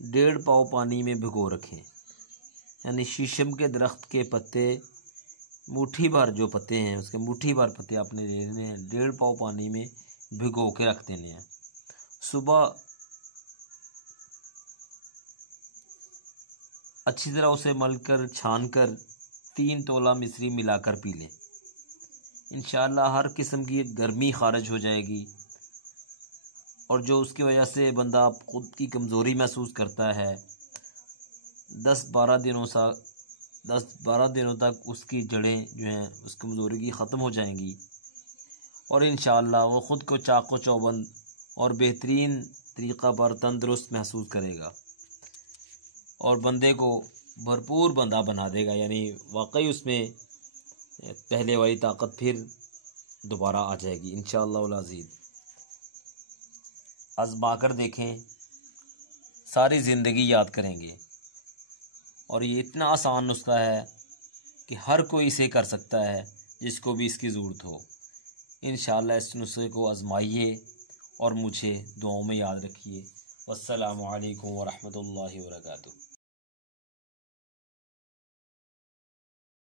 1.5 पाव पानी में भिगो रखें। यानी शीशम के दरख्त के पत्ते मुट्ठी भर, जो पत्ते हैं उसके मुट्ठी भर पत्ते आपने ले लेने हैं, 1.5 पाव पानी में भिगो के रख देने हैं। सुबह अच्छी तरह उसे मलकर छानकर 3 तोला मिश्री मिलाकर पी लें। इंशाअल्लाह हर किस्म की गर्मी खारिज हो जाएगी, और जो उसकी वजह से बंदा खुद की कमज़ोरी महसूस करता है, 10-12 दिनों तक उसकी जड़ें जो हैं उस कमज़ोरी की ख़त्म हो जाएंगी, और इंशाअल्लाह वो ख़ुद को चाक़ो चौबंद और बेहतरीन तरीक़ा पर तंदुरुस्त महसूस करेगा और बंदे को भरपूर बंदा बना देगा। यानी वाकई उसमें पहले वाली ताकत फिर दोबारा आ जाएगी इंशाअल्लाह अज़ीज़। आज़मा कर देखें, सारी ज़िंदगी याद करेंगे। और ये इतना आसान नुस्खा है कि हर कोई इसे कर सकता है जिसको भी इसकी ज़रूरत हो। इंशाअल्लाह इस नुस्खे को आज़माइए और मुझे दुआओं में याद रखिए। वस्सलामु अलैकुम व रहमतुल्लाहि व बरकातुहू।